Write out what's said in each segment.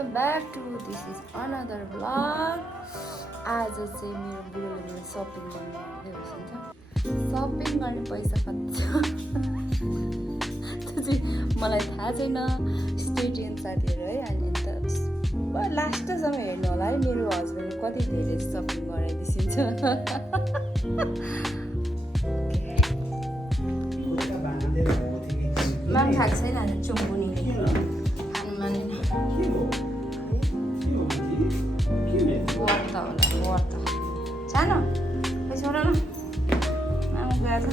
Welcome back to this is another vlog. आज चाहिँ मेरो बुढोले मलाई सपिङ गर्नु भन्दै बसिन्छ। सपिङ गर्ने पैसा कति छ त्यो चाहिँ मलाई थाहा छैन। स्टेडियम साथीहरू है, अनि त लास्टसम्म हेर्नु होला है मेरो हस्बेन्डले कति धेरै सपिङ गराइदिन्छ। मलाई थाहा छैन चुम्बुनीले खानु मानेन। वर्त होला वर्त सानो छोड न गएर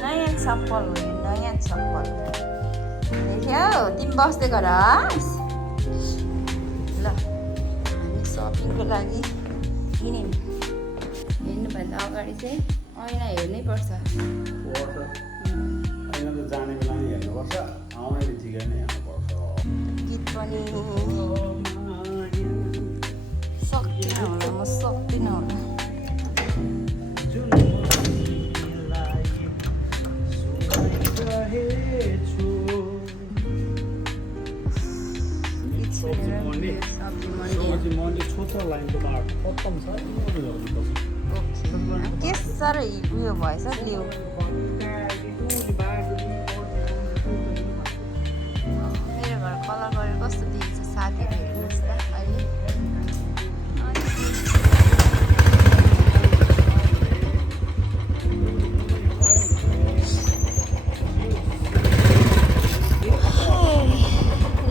नयाँ चप्पल हो यो, नयाँ चप्पल देख्यौ तिमी बस्दै गर ल। हामी सपिङको लागि हिँड्यौँ। हिँड्नुभन्दा अगाडि चाहिँ ऐना हेर्नै पर्छ। जाने बेला नि हेर्नुपर्छ, आउने बित्तिकै नै हेर्नुपर्छ। गीत पनि सक्दिनँ होला, म सक्दिनँ होला। के साह्रो उयो भएछ लिउ। मेरो घर कलर गरेर कस्तो देखिन्छ साथीहरू हेर्नुहोस् त अहिले।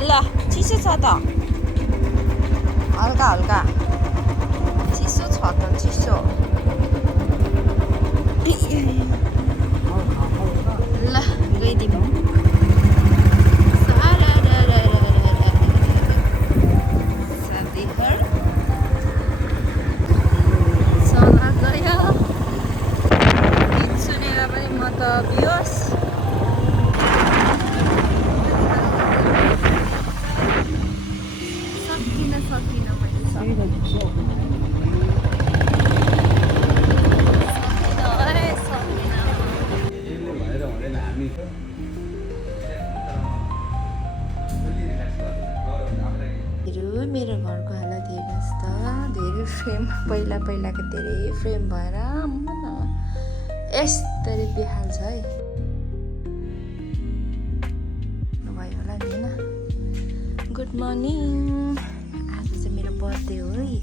ल चिसो छ त, हल्का हल्का चिसो छ त, चिसो। ल गइदिउँ। मेरो घरको हालत हेर्नुहोस् त, धेरै फ्रेम पहिलाको धेरै फ्रेम भएर यस्तरी बेहाल छ है। भयो होला नि होइन। Good morning. आज चाहिँ मेरो बर्थडे हो है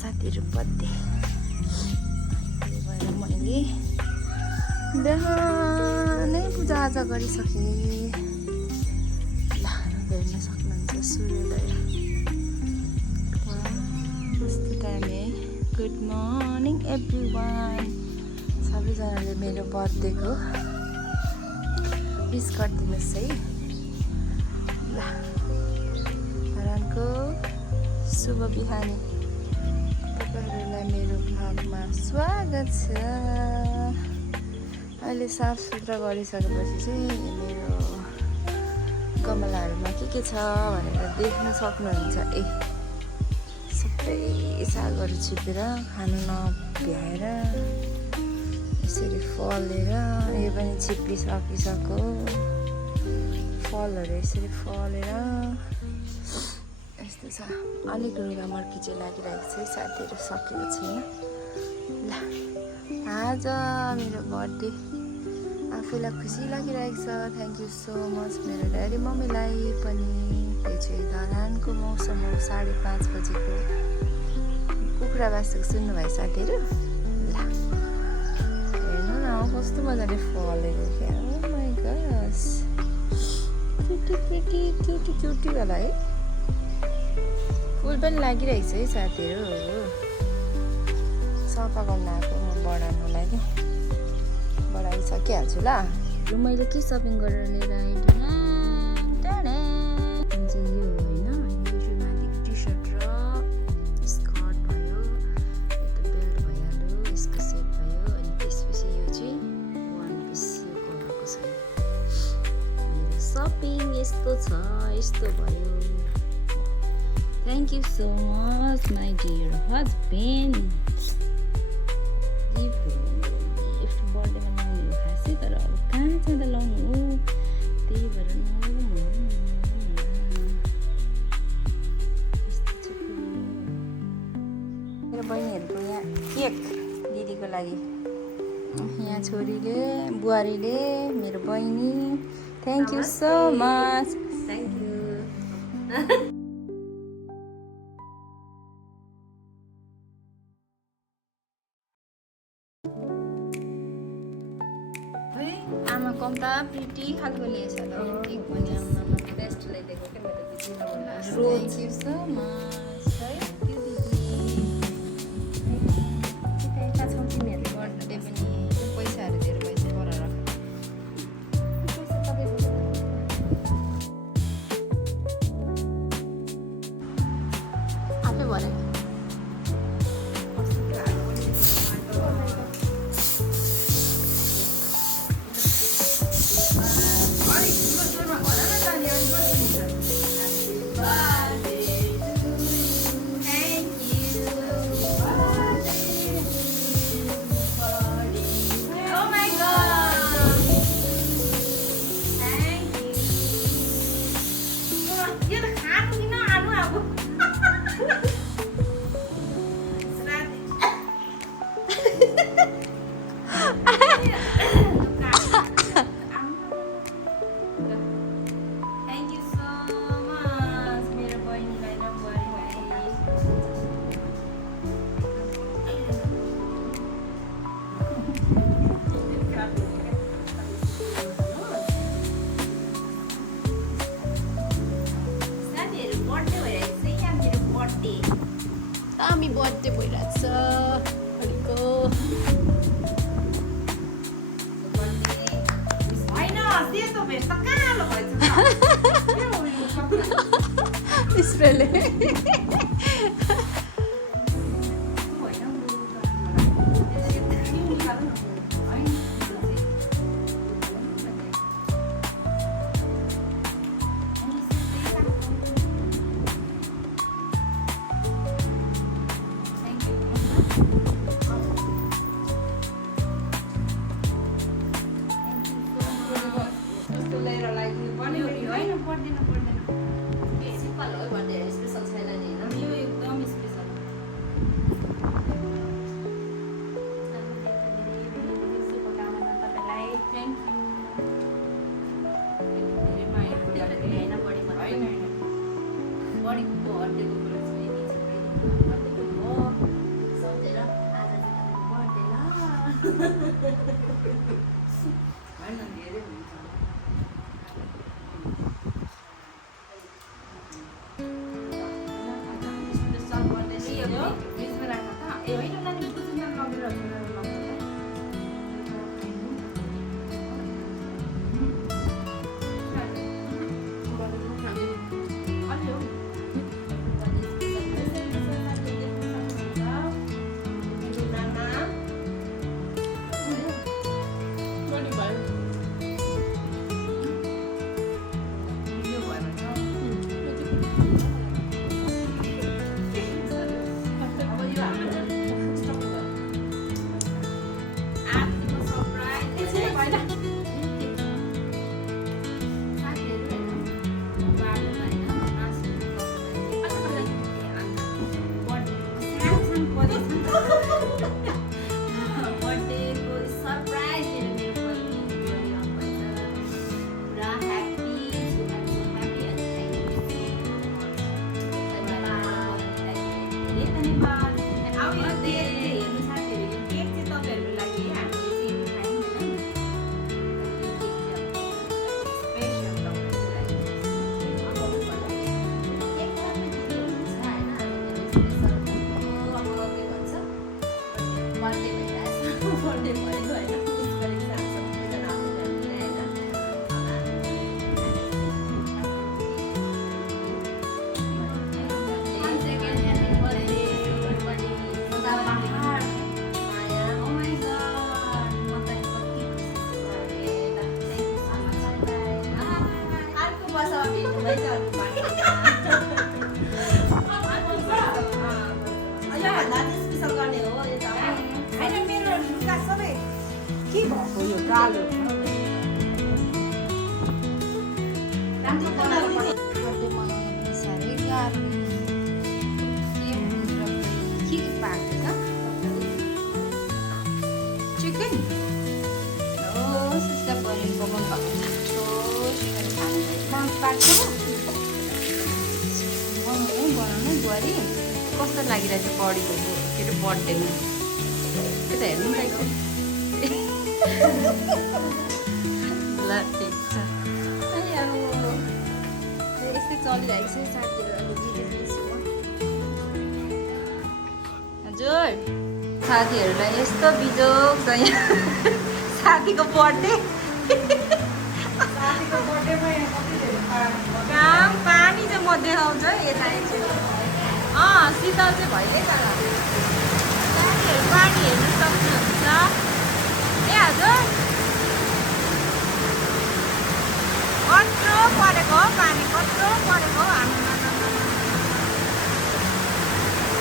साथीहरू, बर्थडे। त्यही भएर मैले बिहानै पूजाआजा गरिसकेँ। ल हेर्न सक्नुहुन्छ सूर्योदय कस्तो दामी है। Good morning everyone. सबैजनाले मेरो बर्थडेको विस गरिदिनुहोस् है। ल हरानको शुभ बिहानी तपाईँहरूलाई मेरो भ्लगमा स्वागत छ। अहिले साफ सुथरा गरिसकेपछि चाहिँ मेरो गमलाहरूमा के छ भनेर देख्न सक्नुहुन्छ। सबै सागहरू छिपेर खानु नभ्याएर यसरी फलेर, यो पनि छिपिसकिसक्यो। फलहरू यसरी फलेर यस्तो छ। अलिक रुगा मर्की चाहिँ लागिरहेको छ है साथीहरू, सकेको छैन। ल आज मेरो बर्थडे, आफूलाई खुसी लागिरहेको छ। थ्याङ्क यू सो मच मेरो ड्याडी मम्मीलाई पनि। यो चाहिँ धरानको मौसम हो, 5:30 बजेको। कुखुरा बासेको सुन्नुभयो साथीहरू? ल हेर्नु न कस्तो मजाले फलेको क्या। ओ माई गॉड, क्युटी वाला है। फुल पनि लागिरहेको छ है साथीहरू। सफा गर्न आएको म बढाउनुलाई कि बढाइसकिहाल्छु। ल मैले के सपिङ गरेर लिएर आएँ चाहिँ यो होइन, यो चाहिँ माथि टी सर्ट र स्कर्ट भयो, यता बेल्ट भइहाल्यो, यसको सेट भयो। अनि त्यसपछि यो चाहिँ वान पिस यो कलरको छ। मेरो सपिङ यस्तो छ, यस्तो भयो। Thank you so much my dear husband. Gift बर्थडेमा लाउने हो खासै, तर अब कहाँ जाँदा लाउनु हो, त्यही भएर लागि यहाँ छोरीले बुहारीले मेरो बहिनी thank you so much thank you है आमा कम्ता प्रिटी खालको लिएछ त केक पनि आमामा बेस्ट ल्याइदिएको क्या मैले त चिन्नु मन लाग्छ थ्याङ्क यू सो मच है यता छौ तिमीहरूले बर्थडे पनि पैसाहरू धेरै पैसा पर राख पैसा तपाईँको आफै भने हामी बर्थडे भइरहेको छ हरिको स्प्रेले गरी कस्तो लागिरहेछ बडीको के अरे बर्थडेमा यता हेर्नु नि त ल ठिक छ अनि अब यस्तै चलिरहेको छ साथीहरू अहिले बिजी हजुर साथीहरूलाई यस्तो बिजोग छ यहाँ साथीको बर्थडे काम पानी चाहिँ म देखाउँछु है यता एकछिन शीतल चाहिँ भइलै तर साथीहरू पानी हेर्नु सक्नुहुन्छ ए हजुर कत्रो परेको हो पानी कत्रो परेको हो हाम्रो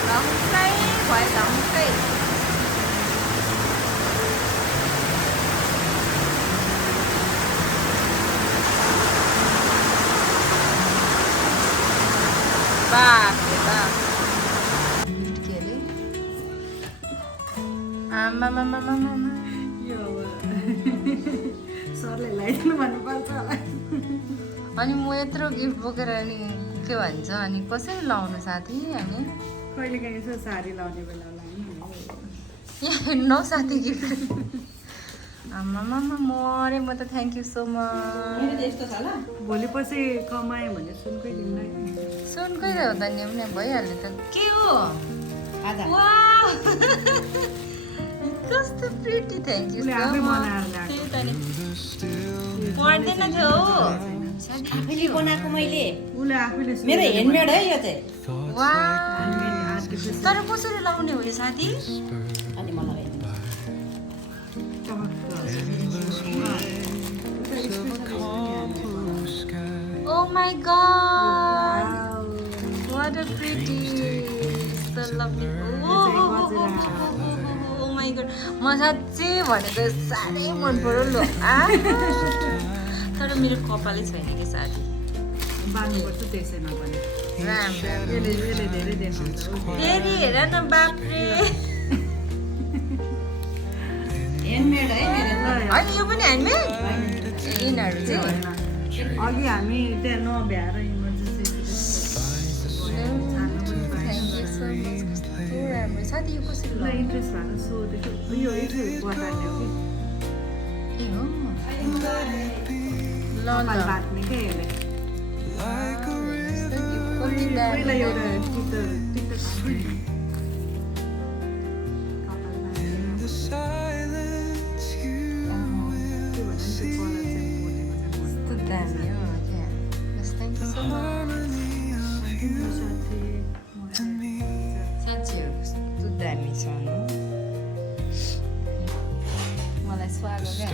धम्कै भयो धम्कै बाप रे बाप के अरे आमामामामामा सरले ल्याइदिनु भन्नुपर्छ होला अनि म यत्रो गिफ्ट बोकेर अनि के भन्छ अनि कसरी लाउनु साथी अनि कहिले काहीँ यसो साडी लाउने बेला यहाँ हेर्नु साथी गिफ्ट आमामामा मरे म त थ्याङ्क यू सो मच यस्तो छ ल भोलि पछि कमाएँ भने सुनकै दिनलाई सुनकै हो त नि पनि भइहाल्यो त के हो आज वाउ कस्तो प्रिटी थ्याङ्क यू सो आफै मच बनाएर ल्याएको। त्यही त नि पर्दैन थियो हो आफैले बनाएको मैले उसले आफैले मेरो ह्यान्डमेड है यो चाहिँ वाउ तर कसरी लाउने हो यो साथी अनि मलाई Oh my god! What a pretty, so lovely. Oh my god! म साँच्चै भनेको साह्रै मन पर्यो ल तर मेरो कपालै छैन कि साथी बाँध्नुपर्छ त्यसै नभने राम राम यसले धेरै देखाउँछ फेरि हेर न बाप्रे ह्यान्डमेड है मेरो होइन यो पनि ह्यान्डमेड यिनीहरू चाहिँ अघि हामी त्यहाँ नभ्याएर इमर्जेन्सी साथी यो कसरी उसलाई इन्ट्रेस्ट भएर सोधेको यो यसो बताउने हो कि ए हो ल कपाल ल बाँध्ने क्या यसले कति पहिला दामी एउटा टिकटक कपाल बाँध्ने कस्तो दामी हो क्या थ्याङ्क यू सो मच साथीहरू कस्तो दामी छ नि मलाई स्वागत क्या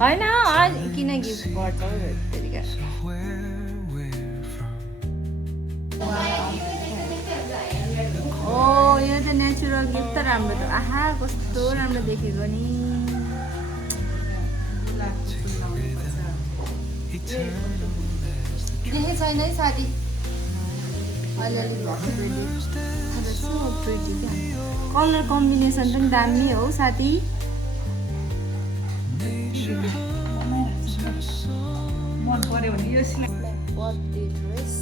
होइन किन गिफ्ट गर्छ फेरिका ओ यो त नेचुरल गिफ्ट त राम्रो त आहा कस्तो राम्रो देखेको नि देखेको छैन है साथी अलिअलि कलर कम्बिनेसन पनि दामी हो साथी मन पर्यो भने यो सिलाइ बर्थडे ड्रेस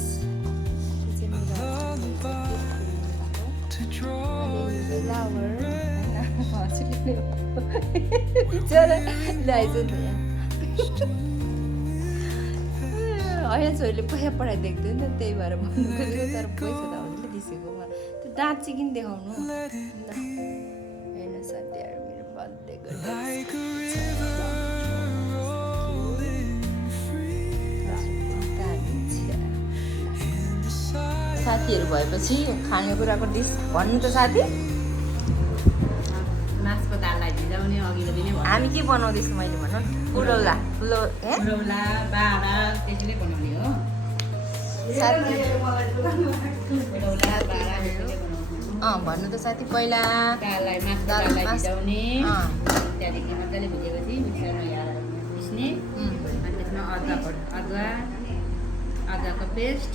होइन छोरीले पैसा पठाइदिएको थियो नि त त्यही भएर भन्नु खोजेको तर पैसा त हामीले दिसेको त्यो दाँत चाहिँ किन देखाउनु होइन साथीहरू मेरो बर्थडे साथीहरू भएपछि खानेकुराको डिस भन्नु त साथी मासको दाललाई भिजाउने अघिल्लो दिनै भयो हामी के बनाउँदैछौँ मैले भनौँ पुरौला फुलौला बाँडा त्यसैले बनाउने हो साथी फुलौला बाँडा त्यसैले बनाउनु भन्नु त साथी पहिला दाललाई मासको दाललाई मास- भिजाउने अँ, त्यहाँदेखि मजाले भिजेपछि मिक्सरमा हालेर पिस्ने अनि त्यसमा अदुवाको पेस्ट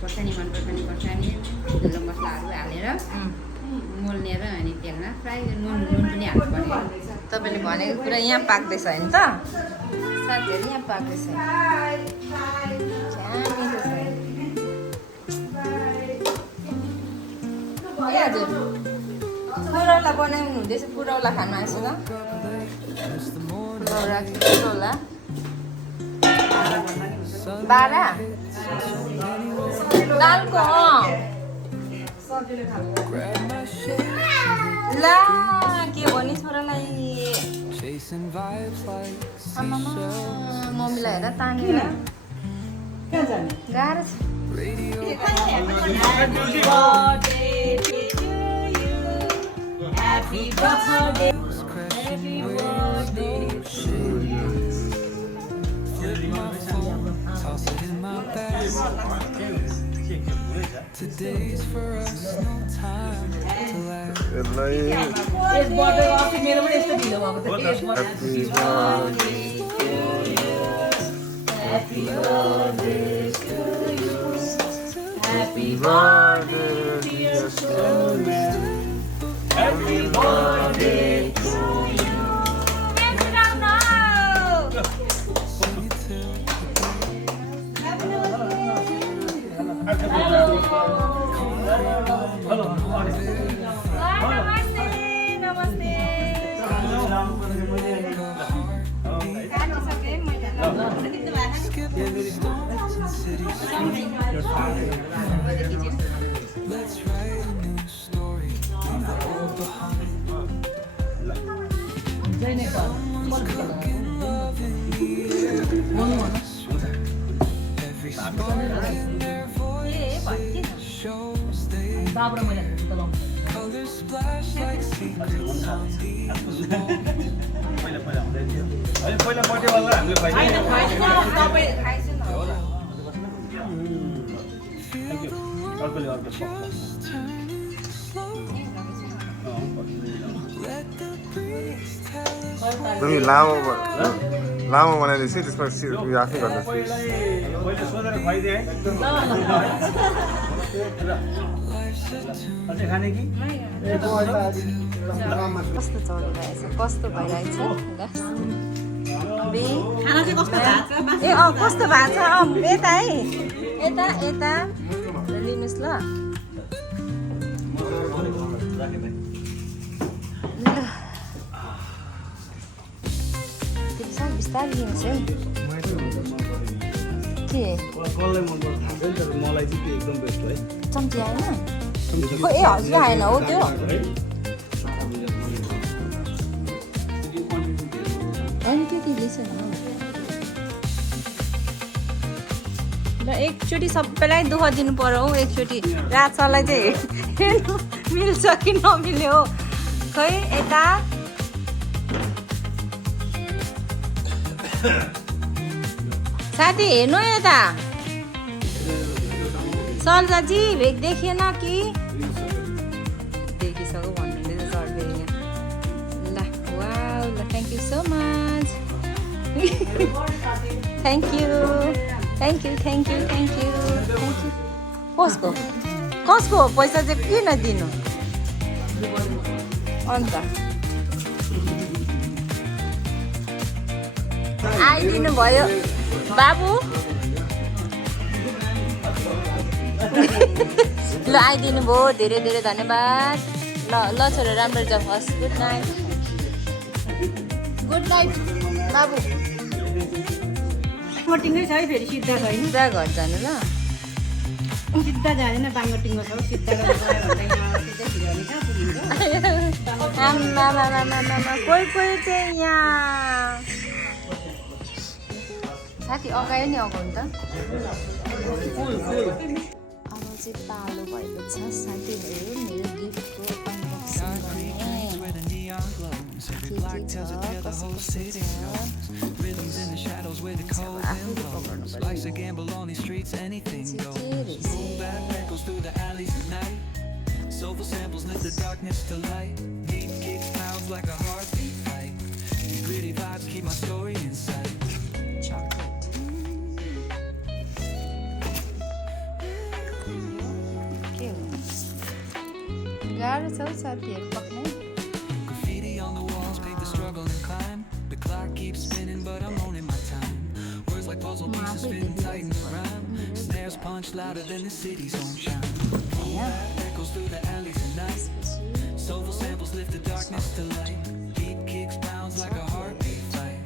खोर्सानी मनपर्छ नि खोर्सानी धुलो मसलाहरू हालेर मोल्ने र अनि तेलमा फ्राई नुन पनि हाल्नु पर्यो तपाईँले भनेको कुरा यहाँ पाक्दैछ होइन त साथीहरू यहाँ पाएको छ मिठो छ ए हजुर पुरौला बनाउनु हुँदैछ पुरौला खानु आएछ ल पुरौला 12 दालको ला के भने छोरालाई मम्मीलाई हेर तानेर गाह्रो छ Today's for us, no time to laugh. Happy birthday to you. Happy birthday, dear Snowman. Happy birthday to you. Let's write a new story. Someone's cooking love in here. Every spark in their voices shows they colors splash like sequins on these walls. पहिला बर्थडेवाला हामीले Demi लामो बनाइदिएपछि त्यसमा उयो आफै गर्दा पहिले सोधेर खुवाइदिए है अझै खाने कि कस्तो चलिरहेछ कस्तो भइरहेछ ए कस्तो भएको छ यता है यता यता लिनुहोस् ल बिस्तारै लिनुहोस् है के कसलाई मन पर्छ थाहा छैन तर मलाई चाहिँ त्यो एकदम बेस्ट हो है चम्ची आएन ए हजुर आएन हो त्यो अनि त्यो के छैन ल एकचोटि सबैलाई दुःख दिनु पर्यो हौ एकचोटि राजलाई चाहिँ हेर्नु मिल्छ कि नमिल्यो हो खै यता साथी हेर्नु यता सल्जाजी भेग देखिएन कि देखिसक्यो भन्नुहुँदैछ सरले यहाँ ल वाउ ल thank you so much thank you thank you thank you thank you thank you कसको कसको पैसा चाहिँ किन दिनु अन्त आइदिनु भयो बाबु ल आइदिनु भयो धेरै धेरै धन्यवाद ल ल छोरा राम्रो जाऊ हस् गुड नाइट बाबु बाङ्गोटिङै छ है फेरि सिद्धा छैन सिधा घर जानु ल सिद्धा जाँदैन बाङ्गोटिङमा छ सिद्धा कोही कोही चाहिँ यहाँ साथी अगायो नि अगाउनु त अब चाहिँ पालो भएको छ साथीहरू मेरो गिफ्टको अनबक्सिङ गर्ने Life's a gamble on these streets, anything goes. Boom bap echoes through the alleys at night. Soulful samples knit the darkness to light. Deep kicks clouds like a heartbeat fight. These gritty vibes keep my story inside. chocolate के हो गाह्रो छ हौ साथीहरू पक्नै Graffiti on the walls paint the struggle and climb. The clock keeps spinning, but I'm owning my time. like puzzle pieces fitting tight in the rhyme. Snares punch louder than the city's own chime. Boom bap echoes through the alleys at night. Soulful samples lift the darkness to light. Beat kicks pounds like a heartbeat fight.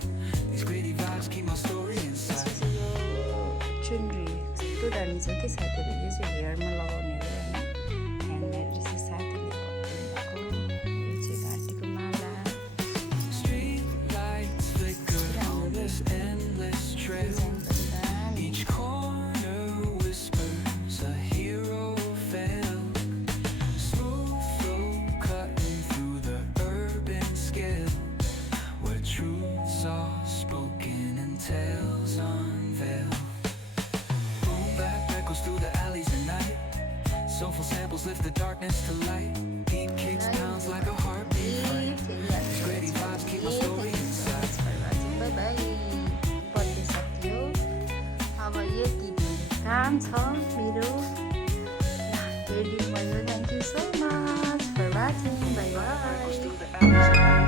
These gritty vibes keep my story inside. चुनरी कस्तो दामी छ कि साथीहरूले यो चाहिँ हेयरमा लगाउने हो होइन ह्यान्डमेड रहेछ साथीले पठाउनु भएको यो चाहिँ घाँटीको माला Street lights flicker on this endless trail. Design पनि दामी Each corner whispers a hero fell. Smooth flow cutting through the urban scale, where truths are spoken and tales unveiled. Boom bap echoes through the alleys at night. Soulful samples lift the darkness to light. Beat kicks pounds like a heartbeat fight. These gritty vibes keep my story inside. Bye bye birthday सकियो अब यति काम छ मेरो ready भयो thank you so much for watching bye bye Through the alleys at night.